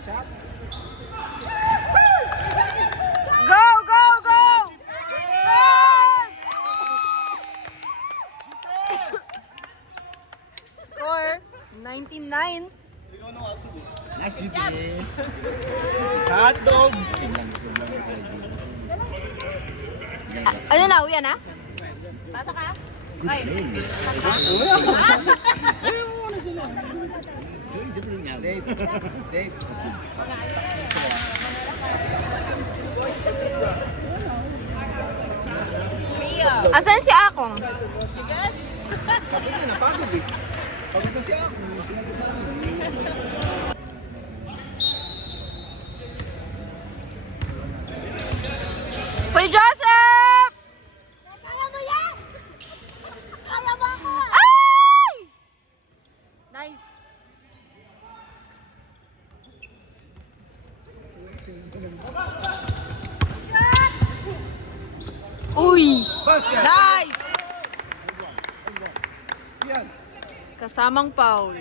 Go, go, go! Score 99. Nice GP. Hotdog. Ano na, uyan na? Pasa ka? Good game. Dave. Dave. Asan si Akong? Pagod na, napagod eh. Pagod na siya ako. Sinagot na ako. Kuya Joseph! Kaya mo yan! Kaya mo ako! Ay! Nice. Uy! Nice! Kasamang foul.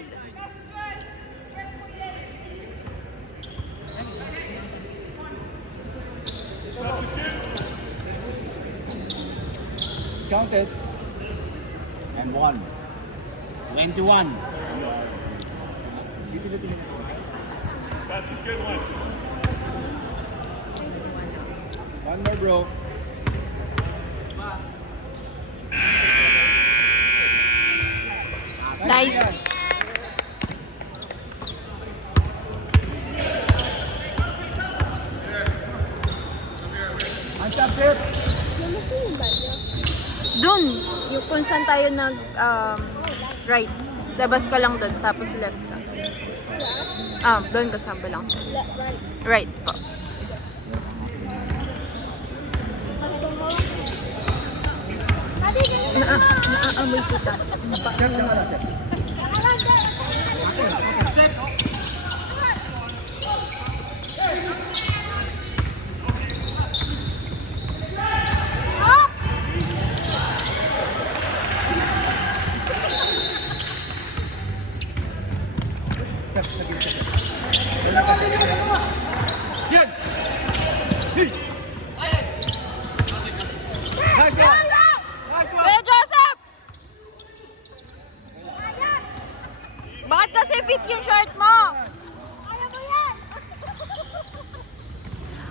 It's counted. And 1. 21. One more, bro. Nice. Hands up, sir. Dun, yung kung saan tayo nag right. Labas ka lang dun, tapos left ka. Doon ka saan lang sa right po. Naaamoy kita. Kuya Joseph! Bakit kasi fit yung shirt mo? Kaya mo yan!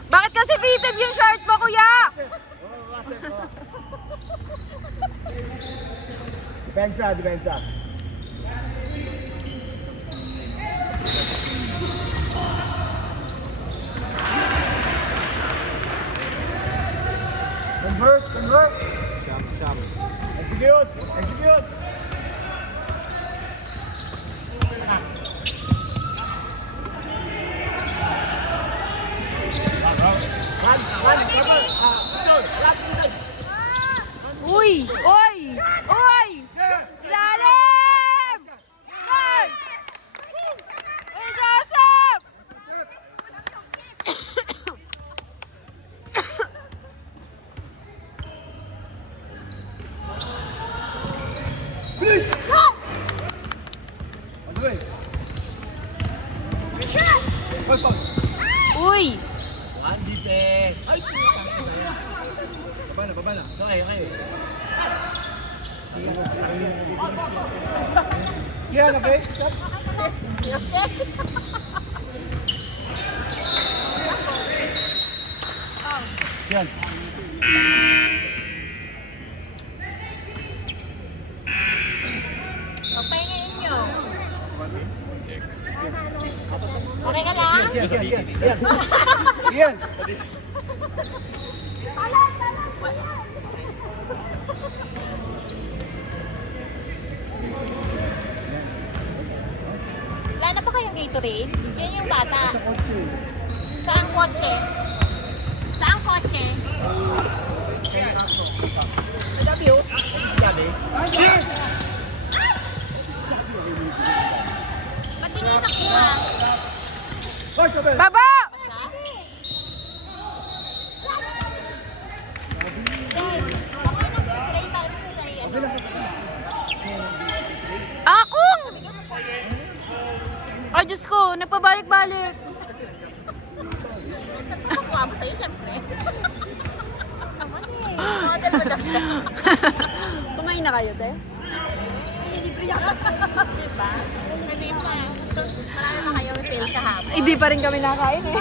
Bakit kasi fitted yung shirt mo, kuya? Depensa, depensa. Convert, convert. Execute, execute. Uy! Uy! Uy! Silalim! Nice! Kuya Joseph! Uy! Andy Pe. Ay, baba na, baba na. Okay, okay. Yan, okay? Yan. Pagpahingayin nyo. Okay ka lang? Yan, yan, yan. Yan. Yan. Wala na pa kayong Gatorade? Yan yung bata. Sa kotse. Saan kotse? Saan kotse? Sabi oh. Sabi. Ba't hindi nakuha? Baba! Akong! Ay, Diyos ko, nagpabalik-balik. Model mo daw siya. Kumain na kayo, te? Libre yan. Diba? Hindi pa. Marami pa kayong sale kahapon. Hindi pa rin kami nakain eh.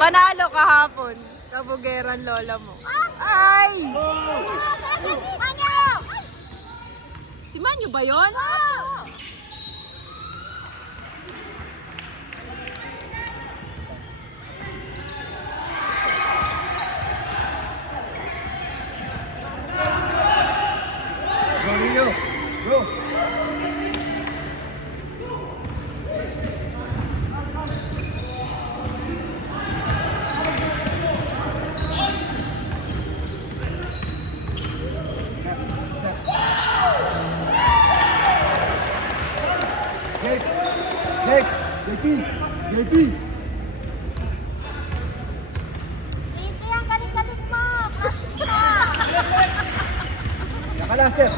Panalo kahapon. Kabugeran lola mo. Ay! Ano? Si Manyo ba yun? Go, Rio. Go. Jake, JP. Easy ang galing-galing mo. Crush ka. Nakalaser.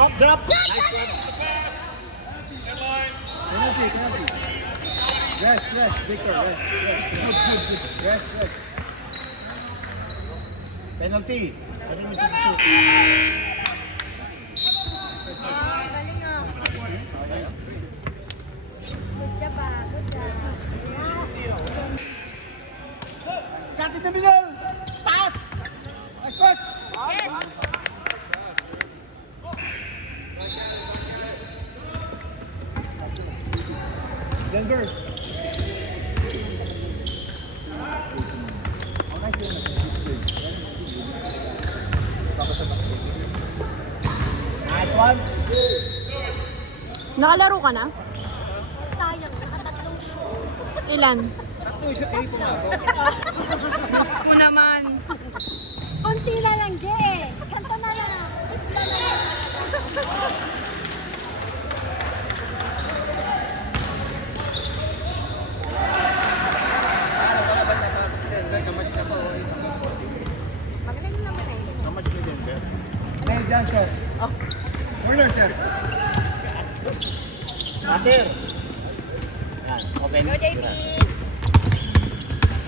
Up, drop. Nice one. Penalty. Rest, Victor, rest. Good. Rest. Penalty. I didn't get to shoot. Galing ah. Good job ah. Good job. Cut in the middle. Pass. Nice pass. Yes. Denver. Nice one. Nakalaro ka na? Sayang. Nakatatlong shoot. Ilan? Tatlo isa tayo pumasok. Miss ko naman. Konti na lang, Je. Kanto na lang. Tipla na lang. Ano pala ba napatok Denver? Kamatch na pa. Magaling naman eh. Kamatch ni Denver. Hey, John, sir. Corner, sir. Mater. Yan, open. Go, JP.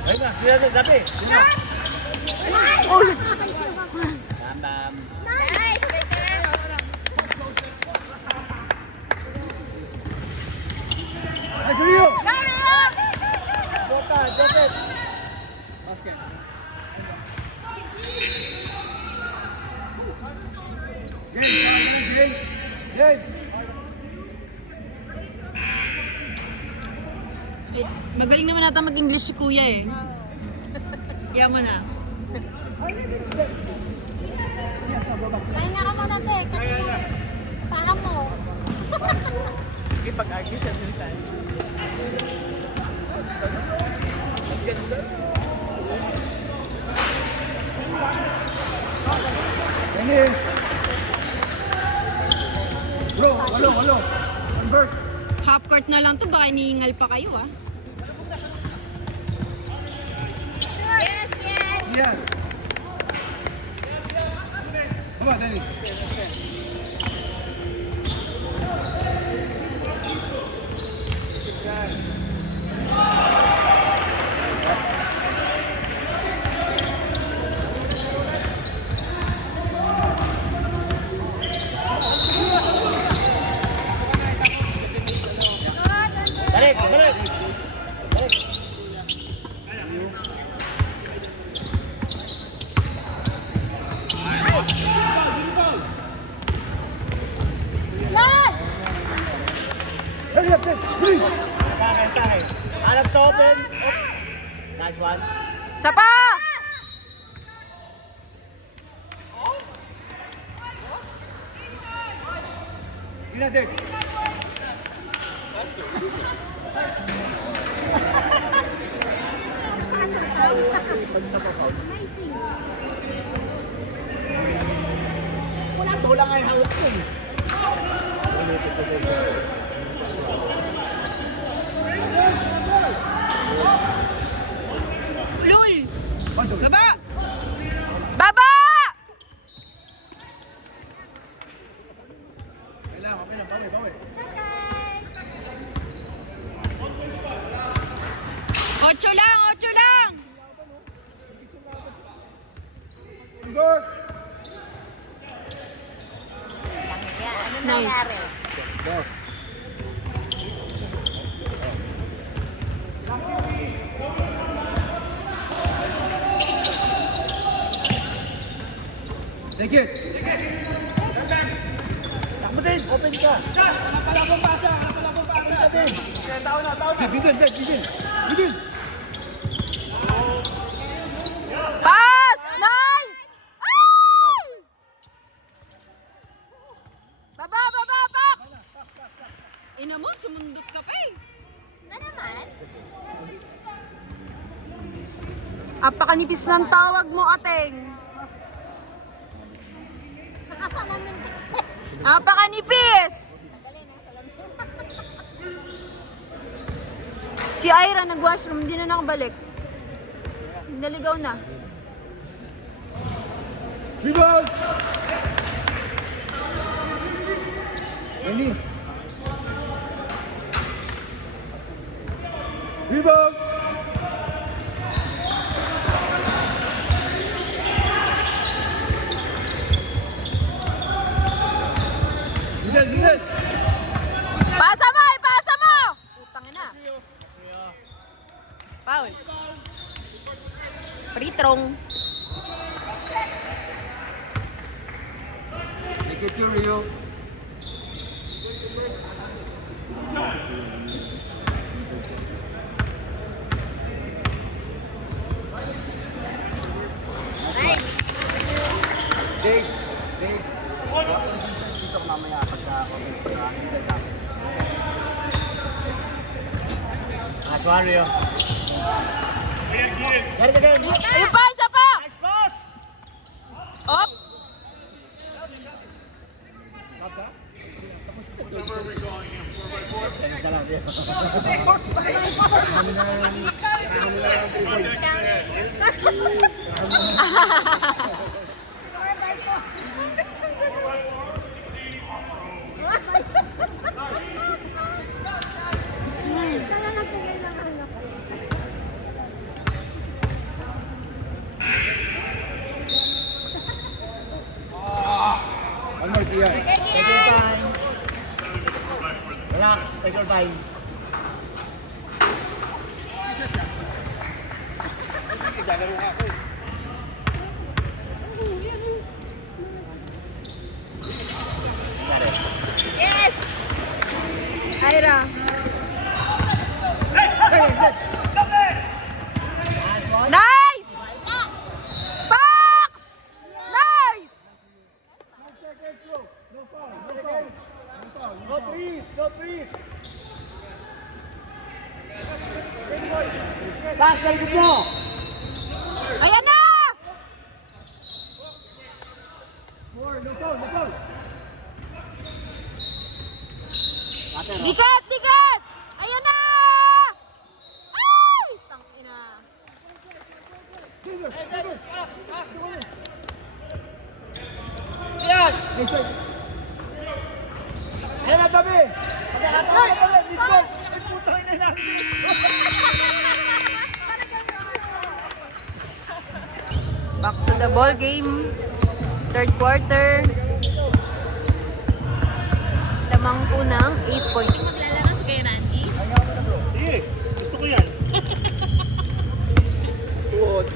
Ayun na, sila na, dapi. Sila. Uy! Bam. Nice, Baker. Ay, Rio! Sorry! Bota, Joseph. Basket. James. Eh, magaling naman nata mag-English si kuya eh. Kaya mo na. Pahinga ka muna, te. Kasi yung paa mo. Ipag-argue siya dun sa Dennis. Bro, hello. Convert. half court na lang to, baka iniingal pa kayo ah. Yes, yes. Yan. Come on, Dennis. Balik. Yan! Hurry up, please. Tahay. Hanap sa open. Oh. Nice one. Sapa! Inadik. Amazing. Tulang ay hawak ko eh. Lul! Bandol. Baba! Baba! Kailangan, bawi. It's okay. Ocho lang, ocho lang! Good. Ano Nice. nangyari? Boss. Take it. Takbo din. Open ka. Palabong pasa. Open ka din. Tao na. Bigyan. Bigyan. Pass! Nice! Ay! Baba, Pax! Ina mo, sumundot ka pa eh. Na naman? Apakanipis ng tawag mo, ateng. Nakasalamin kasi. Apakanipis! Magaling ang salamin. Si Ira nag-washroom, hindi na nakabalik. Naligaw na. Rebound. Ready. Rebound. Good. Pasa mo! Ipasa mo! Putang ina. Foul. Pritrong. Take it to Rio. Nice. Dave. Dito ko mamaya pagka-comments ko na. Nice one, Rio. Get it again. Ayun pa, isa pa! Nice cross. Op! Isa lang, Rio. Kami na lang 3 points. One more, Pia. Take your time. Relax, take your time. Yes! Ira. Nice! Pax! Nice! No trees, no trees. Pass, sa likod mo. Ayan na! More, no foul, no foul. Dikat! Dikat! Ayan na! Ay! Tangina. Yan! Ayan na, tabi! Pagkakataon na tabi! Midpoint! Ay, putang ina namin! Back to the ball game. Third quarter. Lamang po ng 8 points. Lalaro si Kuya Randy. Sige, gusto ko yan. Tuhod.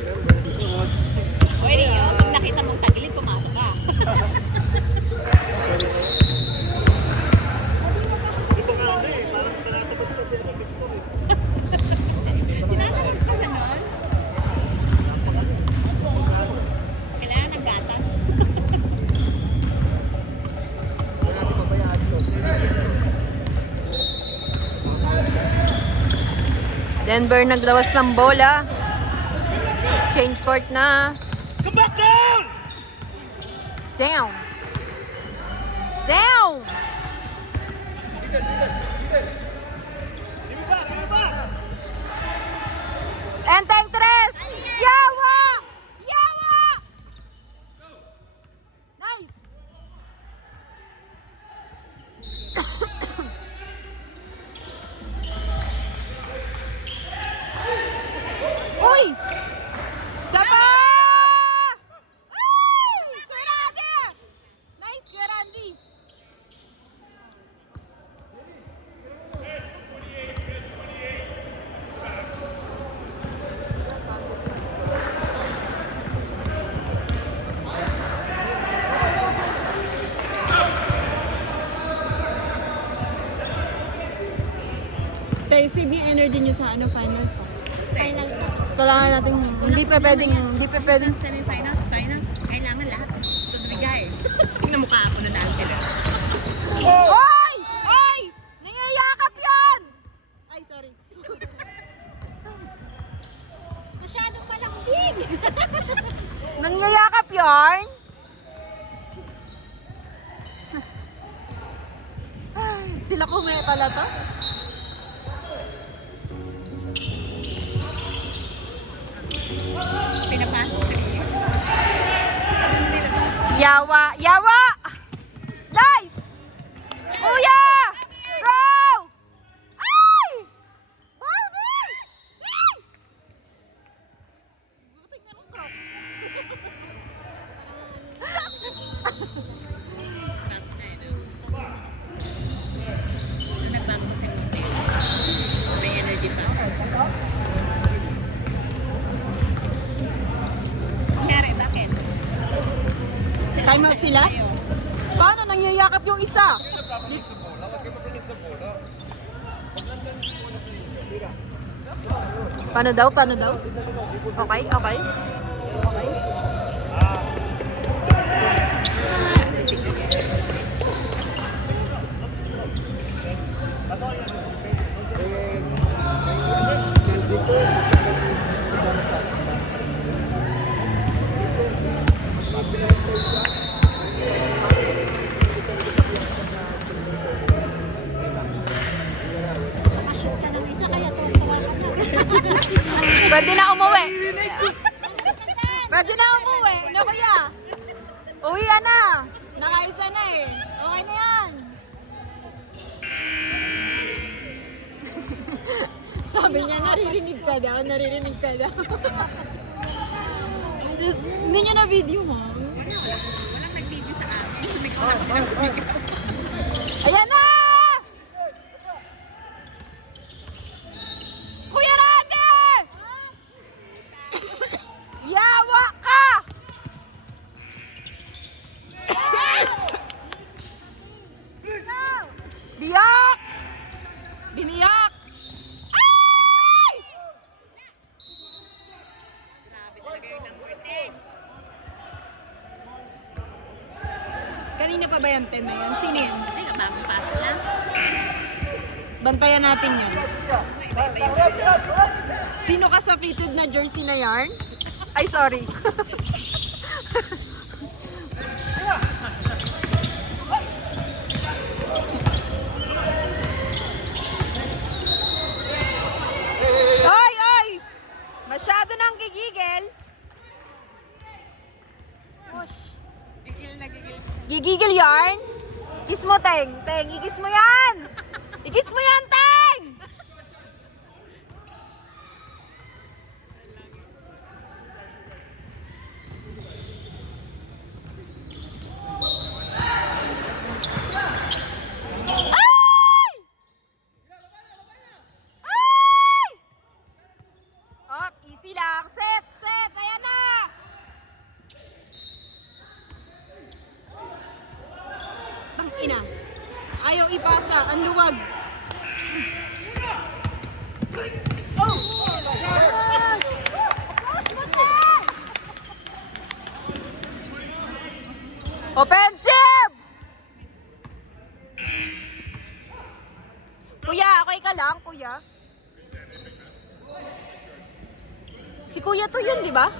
Uy, Rio, pag nakita mong tagilid, pumasok ka. Ito nga ano eh, parang tinatagot pa siya ng Victor eh. Tinatanong pa siya nun. Kailangan ng gatas. Denver naglawas ng bola. Change court na. Come back down! Down. Down. Give me back! Enteng tres. Yawa! Yawa! Nice. mag-prepare din yun sa ano, finals. Finals na to. Kailangan natin, hindi pa pwedeng. Semi-finals, finals. Kailangan lahat. Tudbigay. Tingnan mukha ako na lang sila. Hoy! Hoy! Nangiyayakap yan! Ay, sorry. Masyadong malambing. Nangyayakap yarn? Sila kume pala to? Pinapasok sa iyo. Yawa! Yawa! Nice! Kuya! Go! Ay! Barbie! Ay! Buting na ng croc. Nagbago kasi konti. May energy pa. Kaya bakit? Time out sila? Paano nangyayakap yung isa? Paano daw? Paano daw? Okay, okay. Nakashoot ka ng isa kaya tuwa-tuwa ka na. Pwede na umuwi. Pwede na umuwi. No, kuya? Uwi ka na. Nakaisa na eh. Okay na yan. Sabi niya, naririnig ka daw. Naririnig ka daw. Just, hindi niya na video mo. Walang nag-video sa akin. Sumigaw na kami ng sumigaw. Ayan na! Kuya Randy! Yawa ka! Biyak! Biniyak! Ay! Grabe talaga yung number 10. Kanina pa ba yung 10 na yan? Sino yan? Ay, bagong pasok lang. Bantayan natin yan. Iba-iba yung Sino ka sa fitted na jersey na yarn? Ay, sorry. Oy, oy! Masyado nang gigigil. Push. Gigigil yarn? Kiss mo, Teng. Teng, ikis mo yan! Ikis mo yan, Teng! Ay! Ay! Oh, easy lang. Set, set. Ayan na. Tangina. Ayaw ipasa. Ang luwag. Oh! Offensive! Kuya, okay ka lang, kuya? Si kuya to yun, di ba?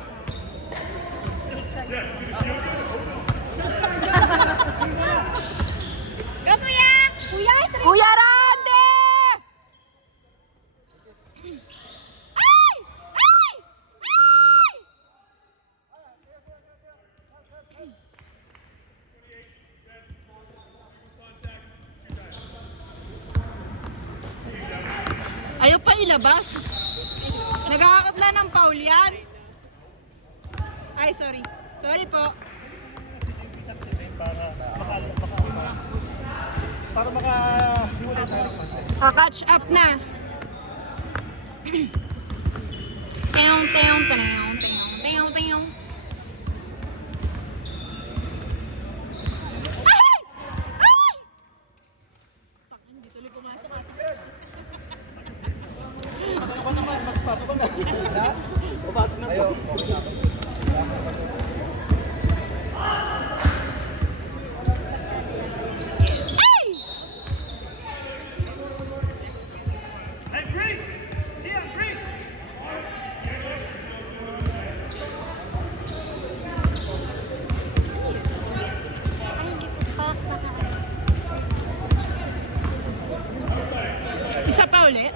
Go, kuya! Kuya, ito Kuya Randy! Ay! Ay! Ay! Ayaw pa ilabas. Nagkakakot na ng foul yan. Ay, sorry. Sorry po. Para makahiwalay tayo. Catch up na. Teong, teong, teong, teong, teong, teong. Ay! Ay! Tak, hindi tuloy pumasok ata. uli?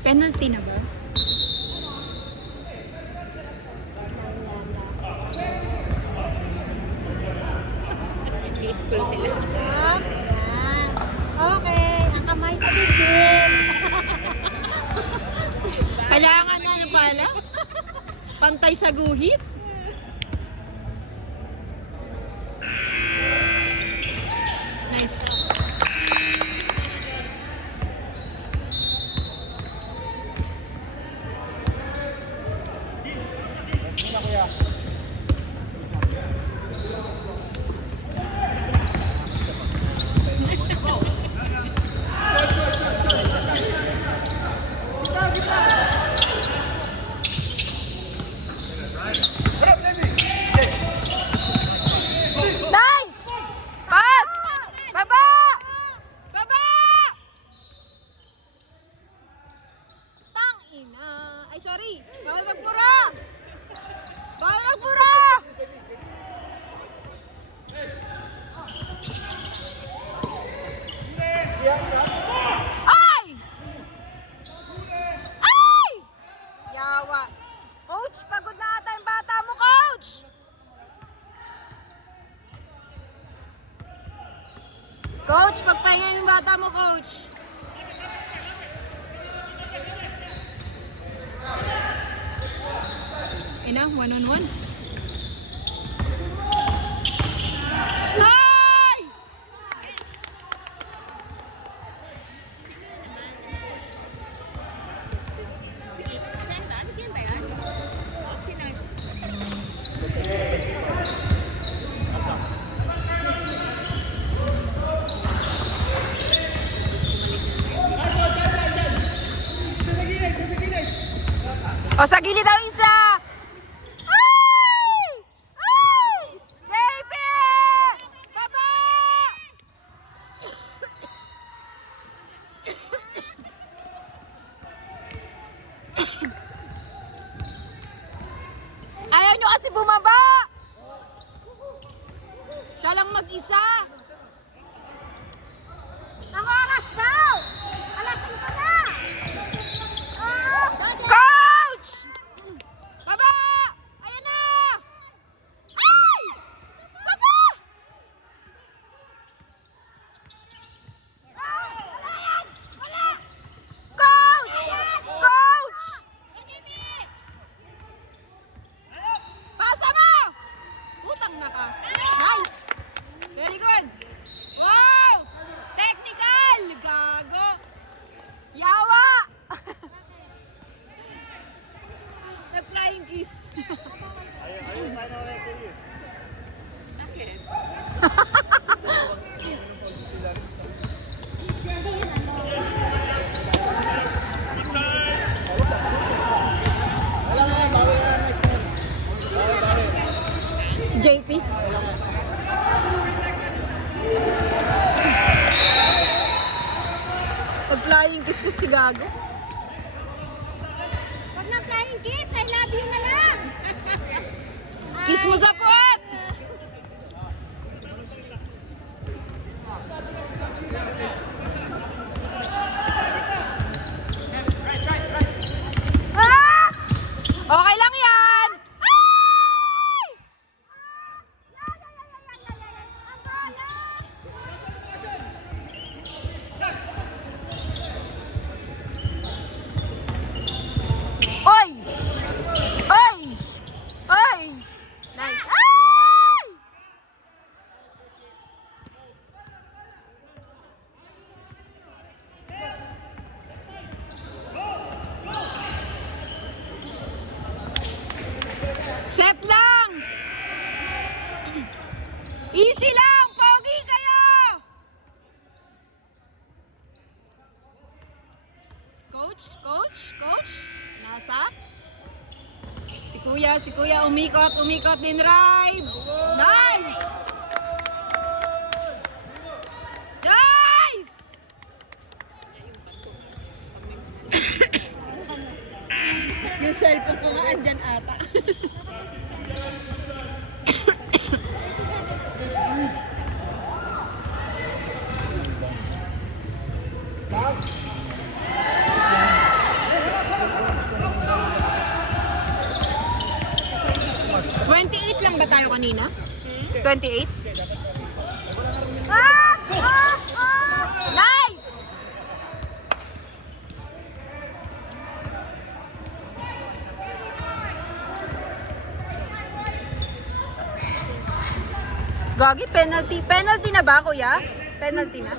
Penalty na ba? School sila. Yan. Okay, ang kamay sa bibig. Kailangan na pala? Pantay sa guhit? Nice. Nice! Pass! Baba! Baba! Tang ina. Ay, sorry. Bawal magpura! Bawal magpura! Ay! Ay! Yawa. Coach, pagod na ata yung bata mo, coach! Coach, pagpahinga yung bata mo, coach. Ina, 1-on-1. Ay! O, sa gilid daw isa! Ay! Ay! JP! Baba! Ayaw nyo kasi bumaba! Siya lang mag-isa! Ang oras daw! Alas 5 na! Coach! Baba! Ayan na! Ay! Saba! Coach! Coach! Pasa mo! Utang na ka. Nice! Very good! Wow! Technical! Gago! Yawa! Nag-flying kiss. Ayun, tayo na ulit kayo. Bakit? JP? Pag-flying kiss kasi gago. Wag na flying kiss, I love you na lang! Kiss mo sa puwet! Ah! Okay lang yan! Ay! Ang bola! Oy! Oy! Oy! Nice! Ay! Set lang! Easy lang! Pogi kayo! Coach? Coach? Coach? Nasa? Si kuya, umikot din ride. Nice! Nice! Yung cellphone ko nga andyan ata. lang ba tayo kanina? 28? Nice! Gagi, penalty. Penalty na ba, kuya? Penalty na?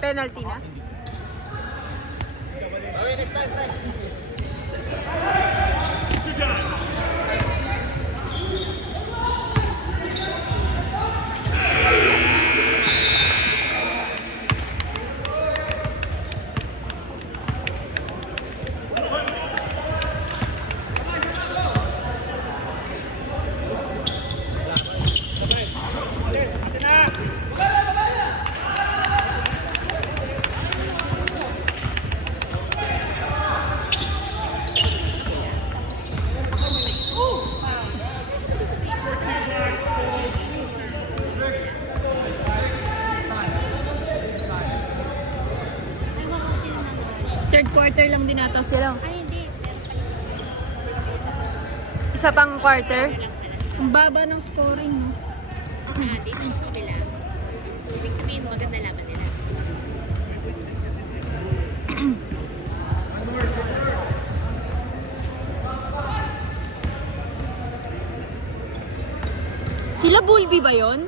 Penalty na? Okay, next time. Third quarter lang din ata sila. Ay, hindi. Meron pa isa. Isa pang quarter. Ang baba ng scoring, no? Sa atin, ang gusto nila. Ibig sabihin, maganda laban nila. Sila Bulby ba yon?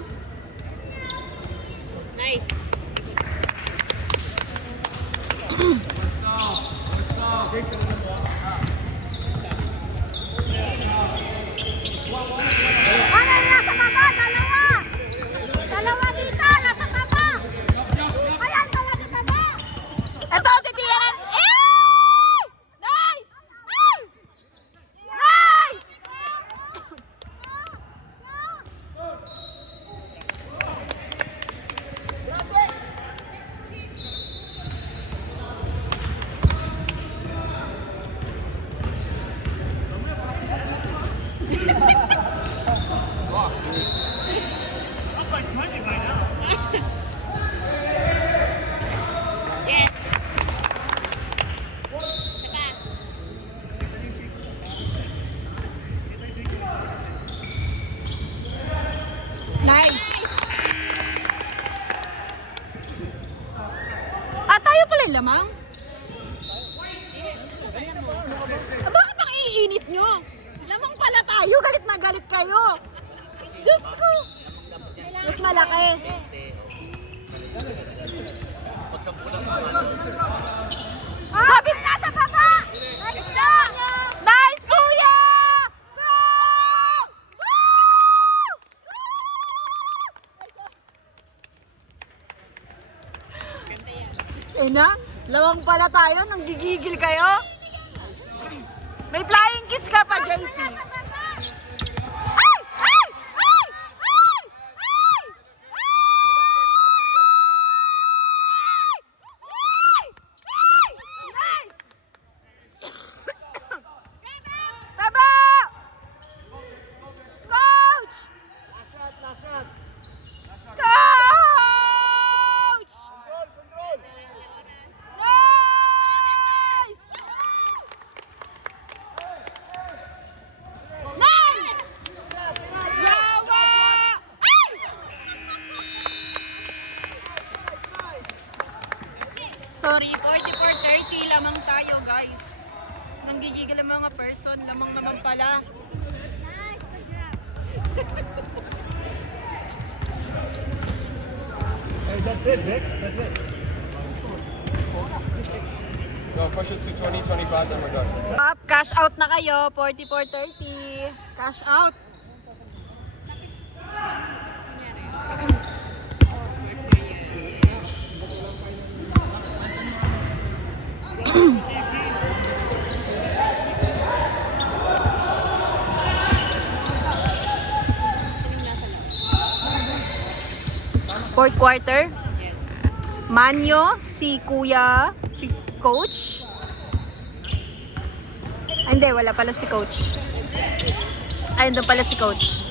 Nice. Ano yung nasa baba? Dalawa! Dalawa dito! Nasa baba! Ayan, dalawa sa baba! Ito, titiranan! Eh! Nice! Ay! Nice! Yes. Isa pa. Nice! Ah, tayo pala yung lamang? Ah, bakit ang iinit nyo? Lamang pala tayo, galit na galit kayo. Diyos ko! Mas malaki. Sabi ko nasa baba! Nice, kuya! Go! Woo! Eh na, lawang pala tayo, nang gigigil kayo. May flying kiss ka pa, JP. Ay! Ay! Ay! Ay! Ay! Ay! Ay! Nice! Baba! Coach! Last shot, last shot. Coach! Control, control. Nice! Nice! Yawa! Ay! Sorry, 44-30 lamang tayo, guys. Nanggigigil ang mga person, lamang naman pala. Nice, good job. Hey, that's it, Vic. That's it. No, push it to 20, 25, then we're done. Up, cash out na kayo, 44-30. Cash out. Fourth quarter. Manyo, si Kuya, si Coach. Ay, hindi, wala pala si Coach. Ay, doon pala si Coach.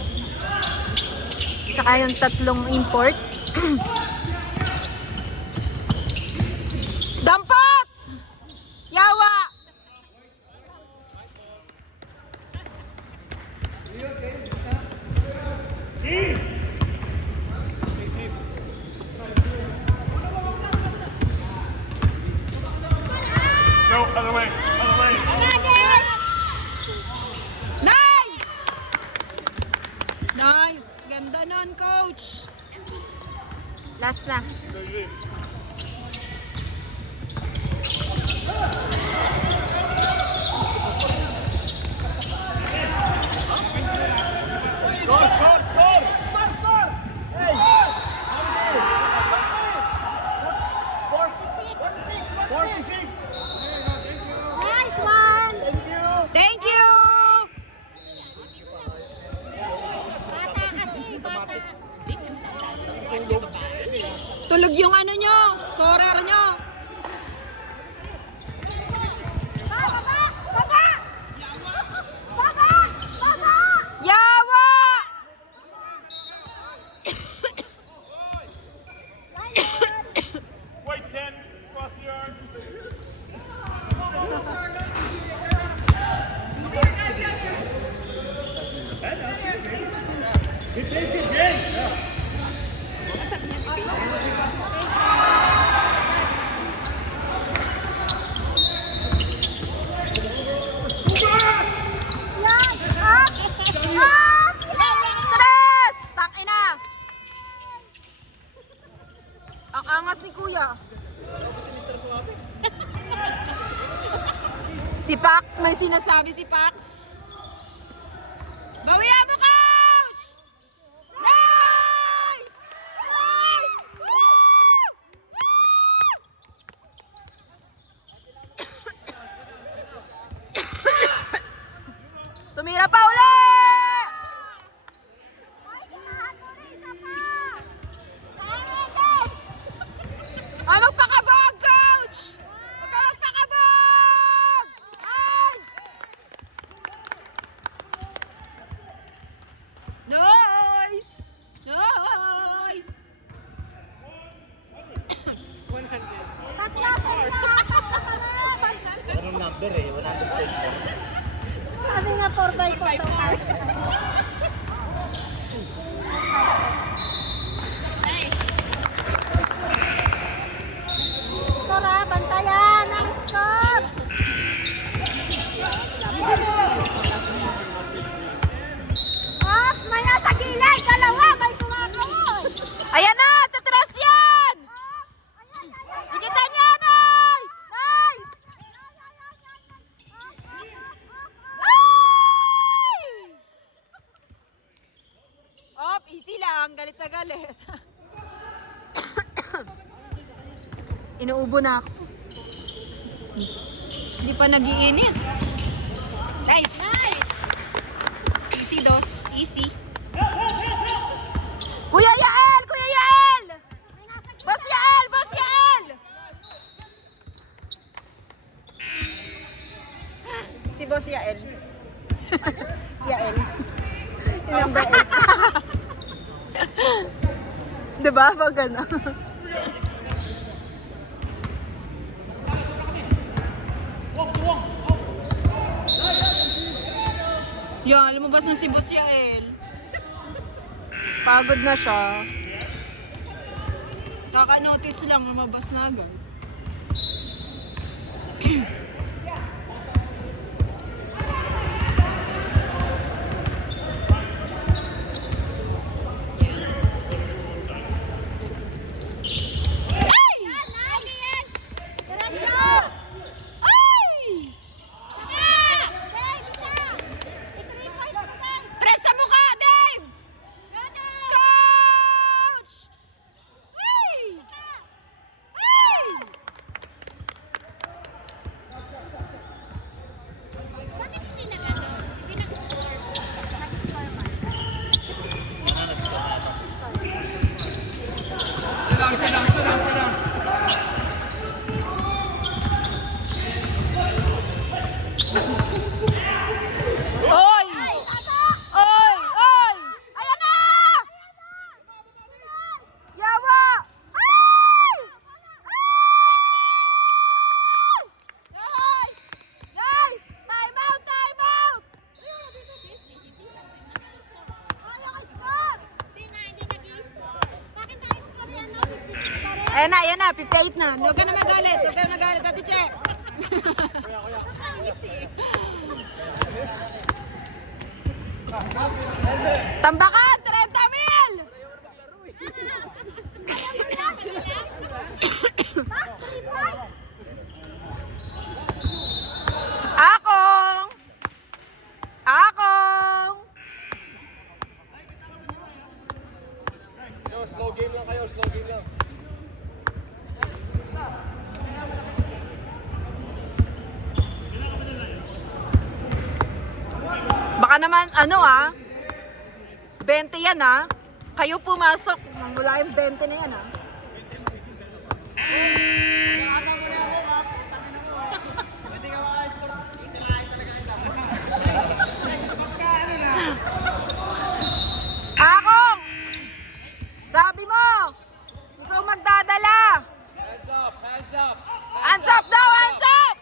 Tsaka yung tatlong import. Dampot! Yawa! Ganda nun, coach. Last na. Score, score, score! Score, score! Hey! 46! Nice one! Thank you! Thank you! Bata kasi, bata. Tulog yung ano nyo, scorer nyo. Baba! Baba! Baba! Baba! Yawa! Wait 10, cross yards. Good place, James! Yan! Up! Up! Tres! Takina! Ang angas ni Kuya. Si Pax, may sinasabi si Pax. Bawian mo, coach! Nice! Nice! Woo! Tumira pa uli! Ay, kinahan mo na isa pa! Tama, James! Ay, magpakabog, coach! Huwag ka magpakabog! Nice! Nice! Nice! Tatlo sa ina! Tatlo pa na! Anong number eh? 110. Sabi nga 4x4 daw tayo. Score ha, bantayan ang score! Ops, may nasa gilid! Dalawa, may kumakawon! Ayan na! Tatras yan! Dikitan yan, ay! Nice! Ay! Op, easy lang. Galit na galit. Inuubo na ako. Hindi pa nag-iinit. Nice. Easy, dos. Easy. Kuya Yael! Kuya Yael! Boss Yael! Boss Yael! Si Boss Yael. Yael. Yung number 8. Diba? Pag gano'n. Yan, lumabas na si Boss Yael. Pagod na siya. Kaka-notice lang, lumabas na agad. Diretso! Ay! Saka! James, isa! I-3 points mo din! Tres sa mukha, Dave! Coach! Ay! Ay! Bakit hindi nag-ano? Hindi nag-score? Nag-score man. Oy! Oy! Oy! Ayan na! Yawa! Ay! Ay! Nice! Nice! Time out! Time out! Ayaw ka-score! Hindi nag-i-score. Bakit na-score yan, no? 56 pa rin. Ayan na, 58 na. Huwag ka na magalit. Huwag ka na magalit, Ate Che. Tambakan! 30 mil! slow game lang kayo, slow game lang. Baka naman, 20 yan Kayo pumasok, wala yung 20 na yan Akong! Sabi mo! Ikaw magdadala! Hands up, hands up. Hands up daw! Hands up!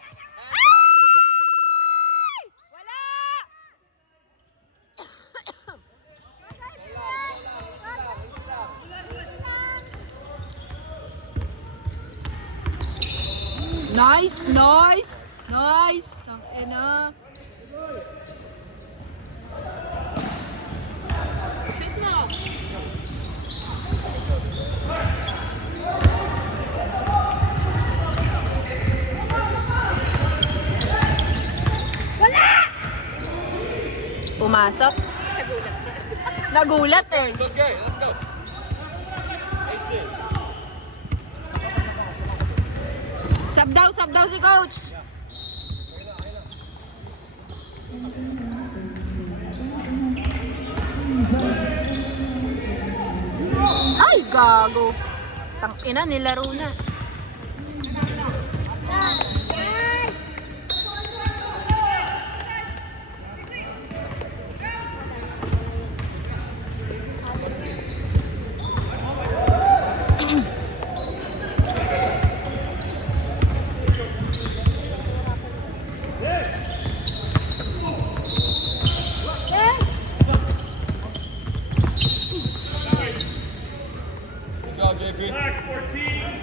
Ay! Wala! Nice! Nice! Nice! Tangina. Shoot mo! Pumasok? Nagulat eh. It's okay, let's go. 18. Sub daw si coach. Ay, gago. Tangina, nilaro na. Good job, JP. Black 14.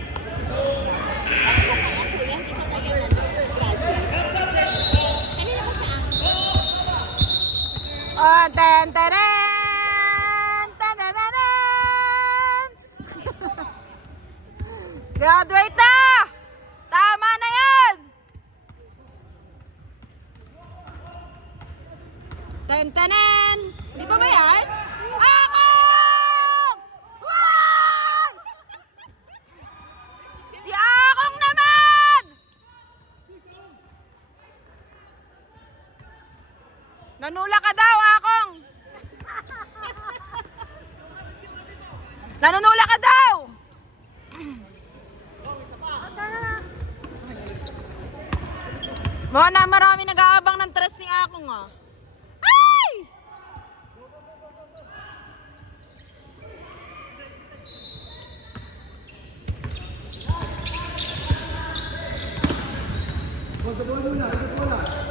Oh, ten, teren! Ten, ten, teren! Graduate na! Tama na yan! Ten, tenen! Di ba ba yan? Ako! Wow! Si Akong naman! Nanula ka daw, Akong! Nanunula ka daw! Mga na marami nag-aabang ng tres ni Akong Ay!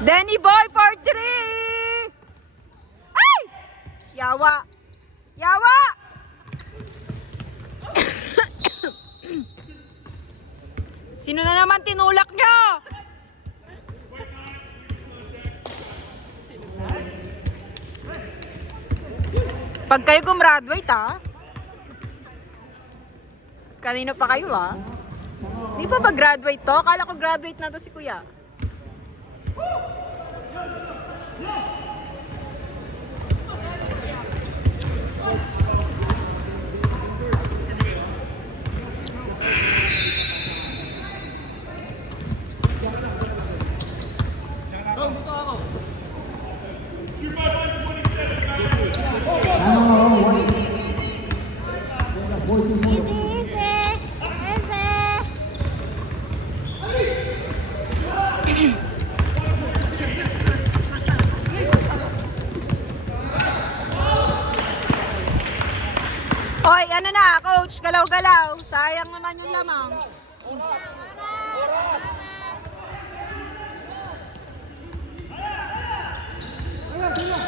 Danny Boy for 3! Ay! Yawa! Yawa! Sino na naman tinulak nyo? Pag kayo gumraduate kanino pa kayo Di pa ba graduate to? Akala ko graduate na to si Kuya. Easy, easy. Easy. Oy, ano na, coach? Galaw-galaw. Sayang naman yung lamang.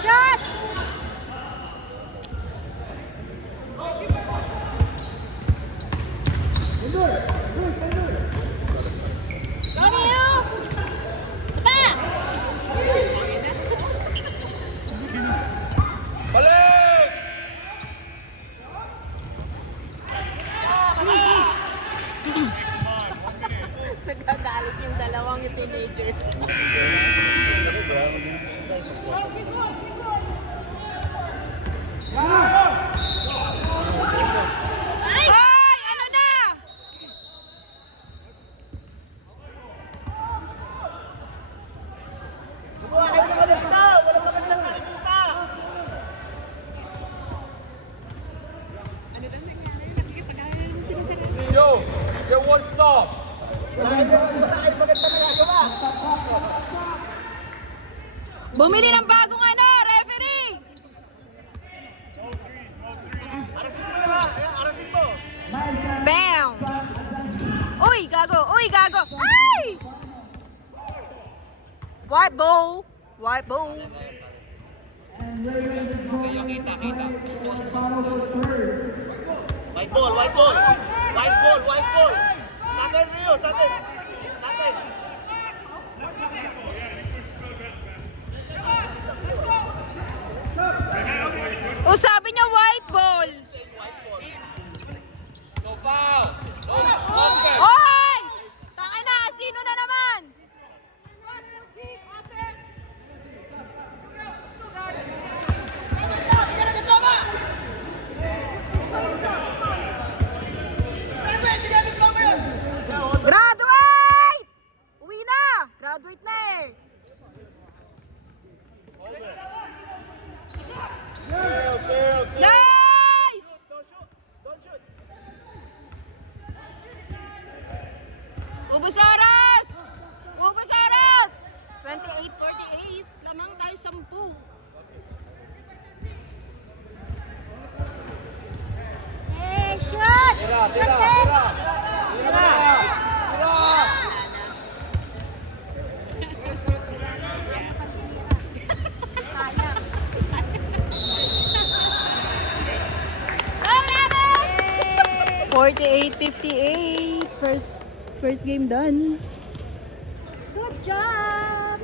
Shot! Balik! Nagagalit yung dalawang teenagers. There was stop. Ay, maganda nagagawa. Bumili ng bagong ano, referee! Arasin mo naman. Ayan, arasin mo. Bam! Uy, gago! Uy, gago! Ay! White ball! White ball! White ball, white ball. White ball, white ball. Sa atin, Rio, sa atin. Sa atin. O sabi niya white ball! No foul. No offense. Oy! Tangin na! Sino na naman? Graduate! Uwi na! Graduate na eh! Nice! Don't shoot. Don't shoot. Ubus oras! Ubus oras! 28-48. Lamang tayo 10. Eh, shot! Tira, tira, tira. Tira. Go, Rabbit! 48-58. First game done. Good job!